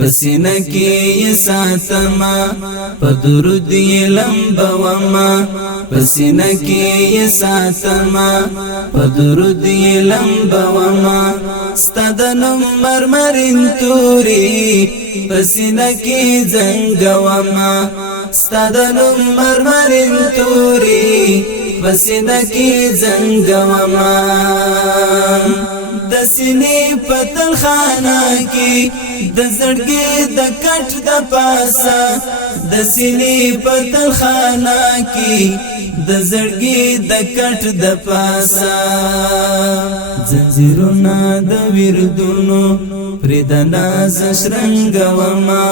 پسینه کی ساتما پدرود لمبوما پسینه کی ساتما پدرود لمبوما ستدنم مرمرین توری پسینه کی زنگوما ستدنم مرمرین توری پسینه کی زنگوما دسینی پتل خانه کی دزړګي د کټ د پاسا دسینی پتل خانه کی دزړګي د کټ د پاسا زنجیرونه د وردونو پردنا زشرنګوما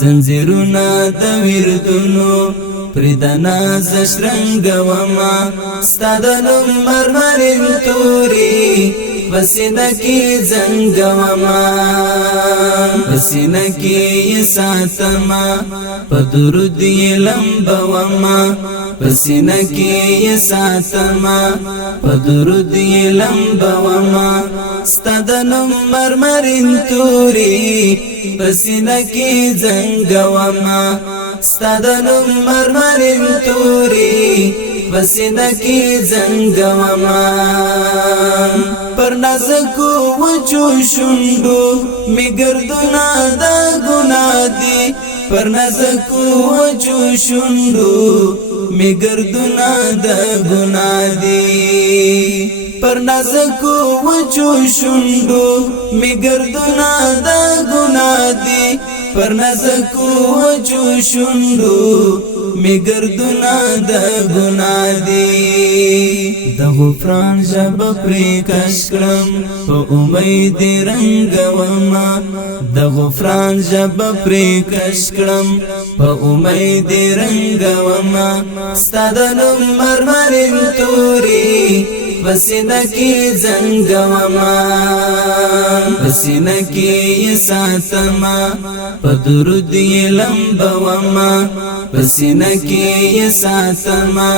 زنجیرونه د وردونو پردنا زشرنګوما ستادنم مرمرین توري پسینه کی زنگوما پسینه کی ساتما پدرود لمبوما پسینه کی ساتما پدرود لمبوما ستدنم مرمرین توری پسینه کی زنگوما ستدنم مرمرین توری پسینه کی زنگوما پر نازکو وچو شندو می گردونا دا گناہ دی پر نازکو وچو شندو می گردونا دا گناہ دی پر نازکو وچو شندو می گردونا دا گناہ دی پر نازکو وچو شندو می گردونا دا گناہ دی د غفران جب پری کشکرم په امید رنگوما د غفران جب پری کشکرم په امید رنگوما ستادنم مرمرین توری پسینه کی زنگوما پسینه کی ساتما پدرود لمبوما پسینه کی ساتما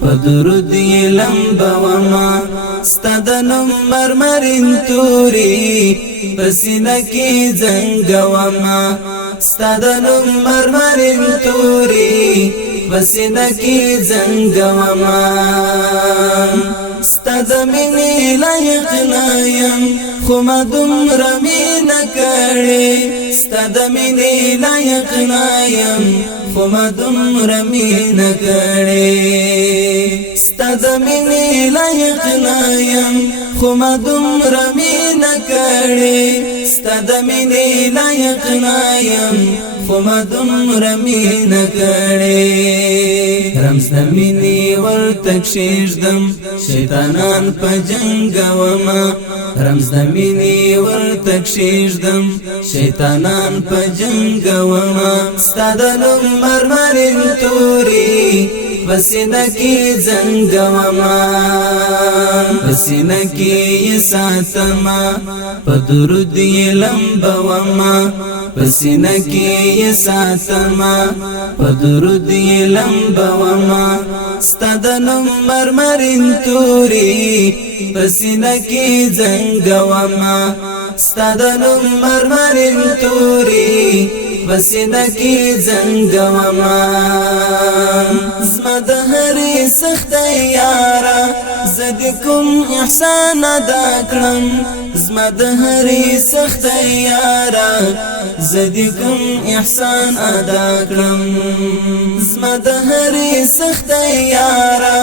پدرود لمبوما ستدنم مرمرین توری پسینه کی زنگوما ستدنم مرمرین توری پسینه کی زنگوما ستدمینی لایق نایم خمدم رمین کڑی ستدمینی لایق نایم خمدم رمین کڑی ستدمینی لایق نایم خمدم رمین کڑی ستدمینی لایق نایم خمدم رمین کڑی رمز دمینی ورتک شیشدم شیطانان پا جنگوما رمز دمینی ورتک شیشدم شیطانان پا جنگوما ستادنم مرمرین توری پسینه کی زنگوما پسینه کی ساتما پدرود لمبوما پسینه کی ساتما پدرود لمبوما ستدنم مرمرین توری پسینه کی زنگوما ستدنم مرمرین توری پسینه کی زنگوما زما د هرې سختۍ یاره زه د کوم احسان ادا کړم زما د هرې سختۍ یاره زه د کوم احسان ادا کړم زما د هرې سختۍ یاره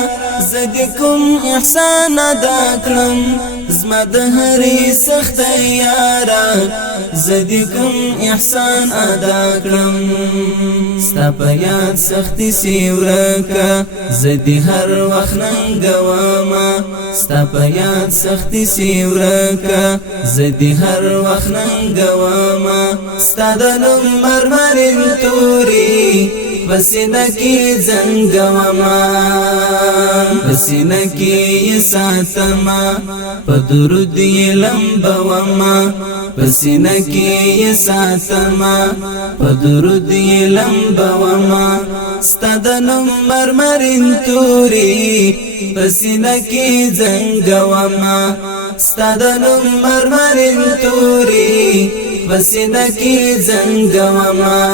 زه د کوم احسان ادا کړم زما د هرې سختۍ یاره زه د کوم احسان ادا کړم ستا په یاد سختي سي ورکه زه د هر وخت ننګومه ستا په یاد سختي سي ورکه زه د هر وخت ننګومه ستا د نوم مرمرین توري پسینه کی زنگوما پسینه کی ساتما پدرود لمبوما پسینه کی ساتما پدرود لمبوما ستدنم مرمرین توری پسینه کی زنگوما ستدنم مرمرین توری پسینه کی زنگوما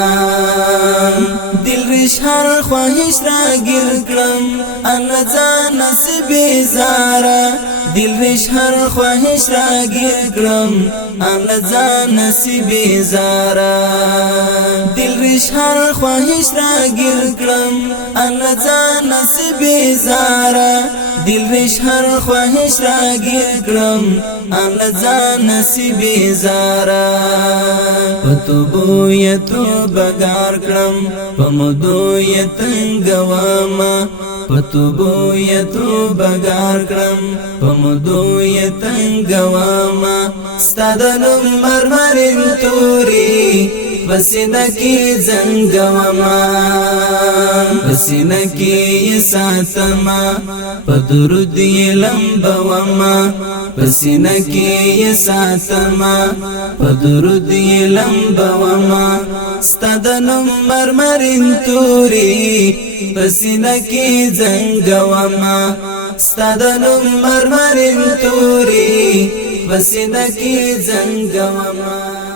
دل ریش هر خواهش را گیر کړم الله ځان نصیب زارا دل ریش هر خواهش را گیر کړم الله ځان نصیب زارا دل ریش هر خواهش را گیر کړم الله ځان نصیب زارا دل ریش هر خواهش را گیر کړم الله ځان نصیب زارا پتوبو یتو بګار کړم پمدو یتنګوما پتوبو یتو بګار کړم پمدو یتنګوما ستادنم مرمرین توري پسینه کی زنگوما پسینه کی ساتما پدرود لمبوما پسینه کی ساتما پدرود لمبوما ستادنم مرمرین توری پسینه کی زنگوما ستادنم مرمرین توری پسینه کی زنگوما